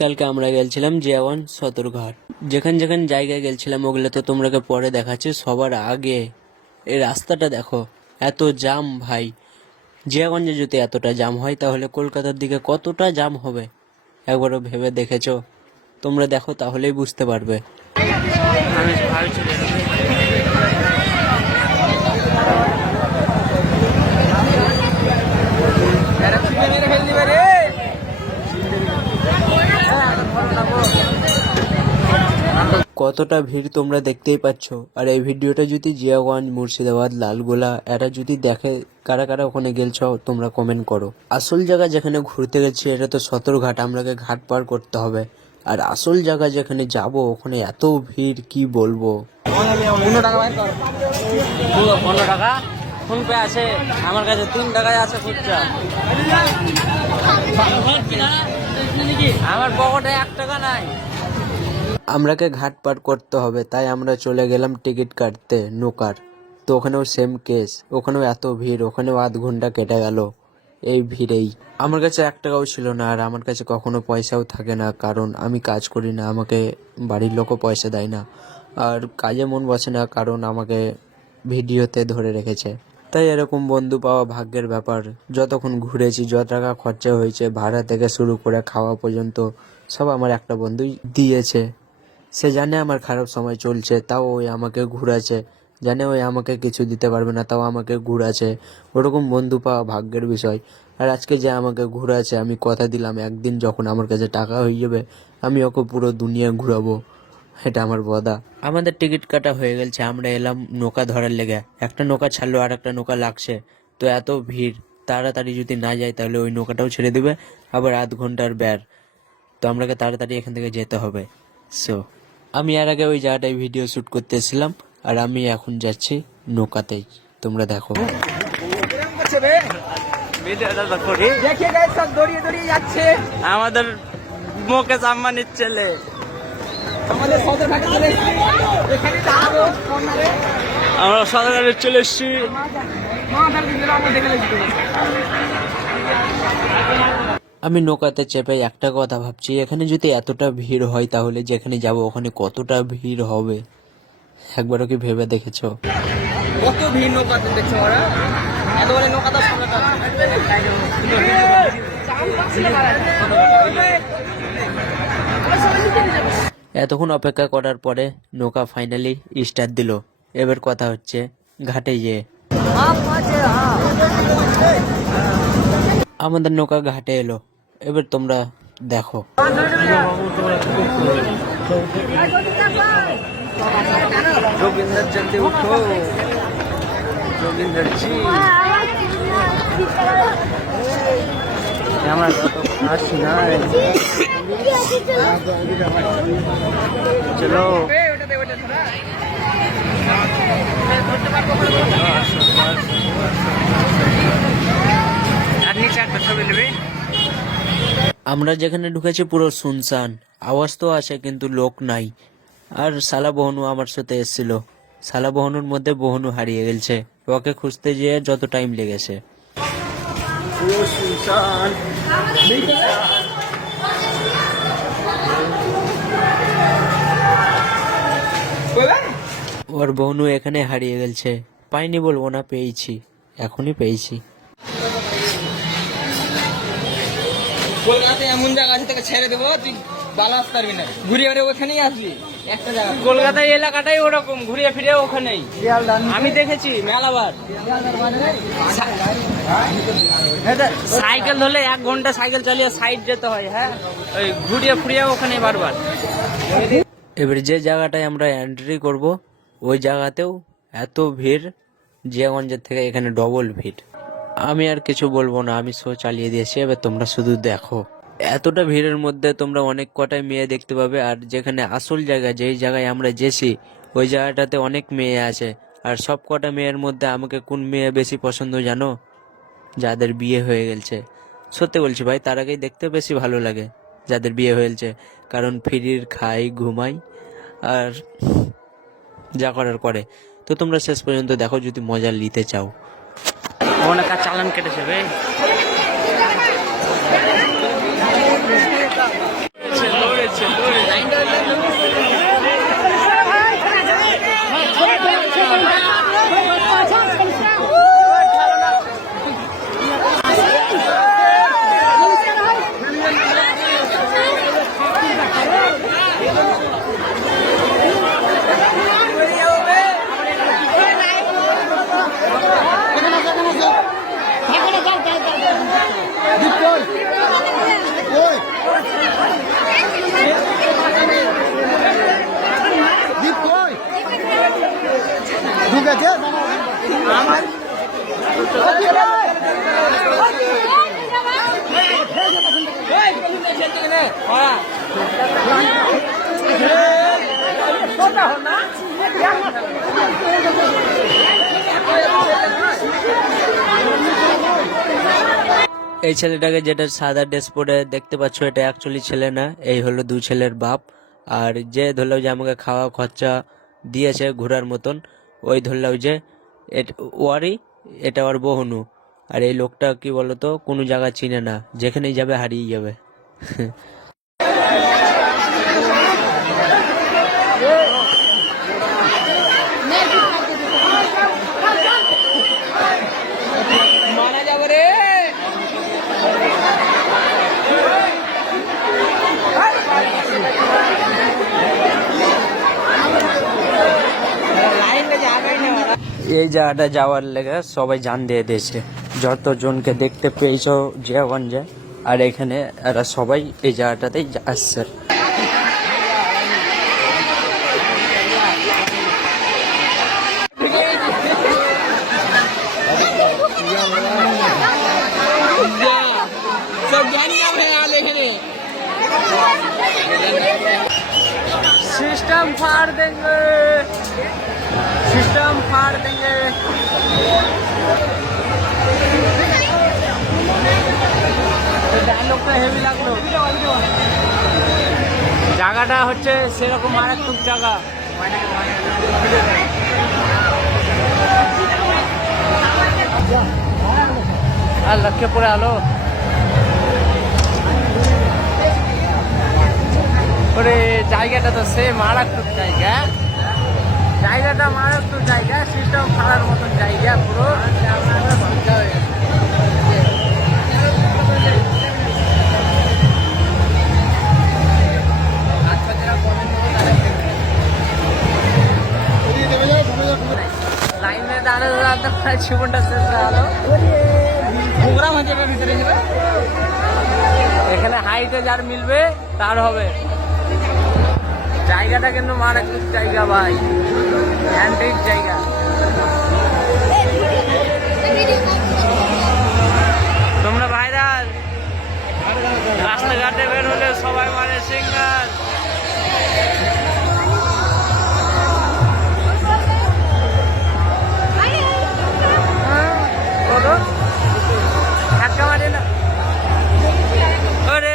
কালকে আমরা গেছিলাম জিয়াওয়ান সদরঘাট। যেখানে যেখানে জায়গায় গেছিলাম ওগুলো তো তোমরাকে পরে দেখাচ্ছি। সবার আগে এই রাস্তাটা দেখো, এত জাম ভাই। জিয়াগঞ্জে যদি এতটা জাম হয় তাহলে কলকাতার দিকে কতটা জাম হবে একবারও ভেবে দেখেছো? তোমরা দেখো তাহলেই বুঝতে পারবে। আমি ভাবছি কতটা ভিড় তোমরা দেখতেই পাচ্ছ। আর এই ভিডিওটা যদি জিয়াগঞ্জ, মুর্শিদাবাদ, লালগোলা এরা যদি দেখে, কারা কারা ওখানে গেলছ তোমরা কমেন্ট করো। আসল জায়গা যেখানে ঘুরতে গেছি এটা তো সদরঘাট, আমরাকে ঘাট পার করতে হবে। আর আসল জায়গা যেখানে যাব ওখানে এত ভিড় কি বলবো। 15 টাকা ফোন পে আছে আমার কাছে, 3 টাকায় আছে খুচরা। আমার পকেটে 1 টাকা নাই। আমরাকে ঘাট পার করতে হবে তাই আমরা চলে গেলাম টিকিট কাটতে নৌকার। তো ওখানেও সেম কেস, ওখানেও এত ভিড়, ওখানেও আধ ঘন্টা কেটে গেল এই ভিড়েই। আমার কাছে 1 টাকাও ছিল না, আর আমার কাছে কখনো পয়সাও থাকে না, কারণ আমি কাজ করি না, আমাকে বাড়ির লোকও পয়সা দেয় না। আর কাজে মন বসে না কারণ আমাকে ভিডিওতে ধরে রেখেছে। তাই এরকম বন্ধু পাওয়া ভাগ্যের ব্যাপার। যতক্ষণ ঘুরেছি, যত টাকা খরচা হয়েছে, ভাড়া থেকে শুরু করে খাওয়া পর্যন্ত সব আমার একটা বন্ধুই দিয়েছে। সে জানে আমার খারাপ সময় চলছে, তাও ওই আমাকে ঘুরাছে। জানে ওই আমাকে কিছু দিতে পারবে না, তাও আমাকে ঘুরাছে। ওরকম বন্ধু পাওয়া ভাগ্যের বিষয়। আর আজকে যে আমাকে ঘুরাছে, আমি কথা দিলাম একদিন যখন আমার কাছে টাকা হয়ে যাবে আমি ওকে পুরো দুনিয়া ঘুরাবো। এটা আমার ওয়াদা। আমাদের টিকিট কাটা হয়ে গেছে, আমরা এলাম নৌকা ধরার লেগে। একটা নৌকা ছাড়লো আর একটা নৌকা লাগছে। তো এত ভিড়, তাড়াতাড়ি যদি না যায় তাহলে ওই নৌকাটাও ছেড়ে দেবে, আবার আধ ঘন্টার বের। তো আমরাকে তাড়াতাড়ি এখান থেকে যেতে হবে। সো আমি এর আগে ওই জায়গাটায় ভিডিও শ্যুট করতেছিলাম, আর আমি এখন যাচ্ছি নৌকাতেই। তোমরা দেখো আমাদের মুকেশ আম্বানির ছেলে। আমরা সদরঘাটে চলে এসছি। আমি নৌকাতে চেপে একটা কথা ভাবছি, এখানে যদি এতটা ভিড় হয় তাহলে যেখানে যাব ওখানে কতটা ভিড় হবে একবারও কি ভেবে দেখেছো? কত ভিড় নৌকাতে দেখছো ওরা, এত বড় নৌকাটা সামলাতে এতক্ষণ অপেক্ষা করার পরে নৌকা ফাইনালি স্টার্ট দিল। এবার কথা হচ্ছে ঘাটে গিয়ে। আমাদের নৌকা ঘাটে এলো, এবার তোমরা দেখো। जोगिंदर जल्दी उठो, जोगिंदर जी हमारा तो खास ना है। चलो আমরা যেখানে ঢুকেছি পুরো শুনশান, আওয়াজ তো আছে কিন্তু লোক নাই। আর শালা বহনু আমার সাথে এসেছিল, শালা বহনুর মধ্যে বহনু হারিয়ে গেছে। ওকে খুঁজতে যেয়ে যত টাইম লেগেছে। ওর বহনু এখানে হারিয়ে গেছে। পাইনি বলবো না, পেয়েছি, এখনই পেয়েছি। কলকাতায় এমন জায়গা আছে তোকে ছেড়ে দেবো, তুই ভালো আসতে পারবি না, ঘুরিয়ে ফিরে ওখানেই আসবি। একটা জায়গা কলকাতায় এলাকাটাই ওরকম, ঘুরিয়ে ফিরে ওখানেই আমি দেখেছি মেলাবার। সাইকেল ধরলে 1 ঘন্টা সাইকেল চালিয়ে সাইড যেতে হয়। হ্যাঁ, ওই ঘুরিয়ে ফুরিয়ে ওখানে বারবার। এবার যে জায়গাটায় আমরা এন্ট্রি করব ওই জায়গাতেও এত ভিড়, জিয়াগঞ্জের থেকে এখানে ডবল ভিড়। আমি আর কিছু বলবো না, আমি শো চালিয়ে দিয়েছি, এবার তোমরা শুধু দেখো। এতটা ভিড়ের মধ্যে তোমরা অনেক কটাই মেয়ে দেখতে পাবে। আর যেখানে আসল জায়গা, যেই জায়গায় আমরা যেছি ওই জায়গাটাতে অনেক মেয়ে আছে। আর সব কটা মেয়ের মধ্যে আমাকে কোন মেয়ে বেশি পছন্দ জানো? যাদের বিয়ে হয়ে গেছে। সত্যি বলছি ভাই, তার আগেই দেখতে বেশি ভালো লাগে যাদের বিয়ে হয়েছে, কারণ ফ্রির খাই, ঘুমাই, আর যা করার করে। তো তোমরা শেষ পর্যন্ত দেখো যদি মজা নিতে চাও। অনেক চালান কেটেছে ভাই। এই ছেলেটাকে যেটা সাদা ড্রেস পরে দেখতে পাচ্ছ, এটা অ্যাকচুয়ালি ছেলে না, এই হলো দু ছেলের বাপ। আর যে ধরলেও যে আমাকে খাওয়া খরচা দিয়েছে ঘোরার মতন, ওই ধরলেও যে ওরই, এটা ওর বহনু। আর এই লোকটা কি বলতো, কোনো জায়গা চিনে না, যেখানেই যাবে হারিয়ে যাবে। মারা যাবে রে। লাইনটা যাবেই না ওরা। এই জায়গাটা যাওয়ার লেগে সবাই জান দিয়ে দিয়েছে, যতজনকে দেখতে পেয়েছো যে যায়। আর এখানে এরা সবাই এই জায়গাটাতেই আসছে। सब ज्ञान का है यहाँ लेखने। सिस्टम फाड़ देंगे, सिस्टम फाड़ देंगे। ডায়লগটা হেভি লাগলো। জায়গাটা হচ্ছে সেরকম মারাত্মক জায়গা। আর লক্ষ্যে পড়ে আলো ওরে, জায়গাটা তো সে মারাত্মক জায়গা, জায়গাটা মারাত্মক জায়গা, সিস্টেম ফাড়ার মতন জায়গা পুরো। লাইনে দাঁড়িয়ে দাঁড়াতে প্রায় জীবনটা শেষ হলো। প্রোগ্রাম হয়ে যাবে ভিতরে যাবে। এখানে হাইটে যার মিলবে তার হবে। জায়গাটা কিন্তু মারাত্মক জায়গা ভাই, অ্যান্টিক জায়গা। তোমরা ভাইরাল, রাস্তাঘাটে বের হলে সবাই মানে সিঙ্গার। ধাক্কা মারে না ওরে।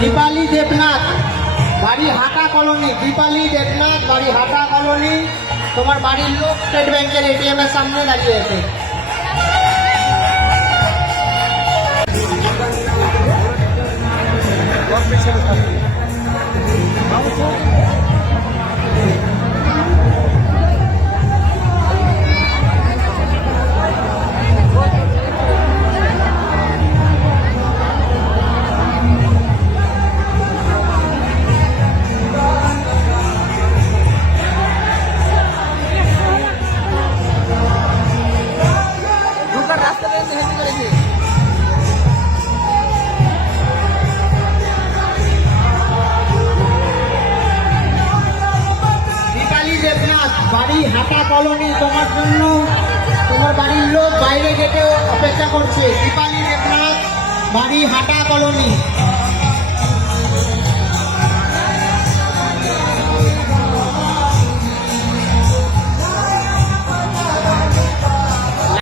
দীপালি দেবনাথ বাড়ি হাটা কলোনি, দীপালি দেবনাথ বাড়ি হাটা কলোনি। তোমার বাড়ির লোক স্টেট ব্যাংকের এটিএম এর সামনে দাঁড়িয়ে আছে। বাড়ি হাটা কলোনি, তোমার জন্য তোমার বাড়ির লোক বাইরে গেটে অপেক্ষা করছে। দীপালি দেবনাথ বাড়ি হাটা কলোনি।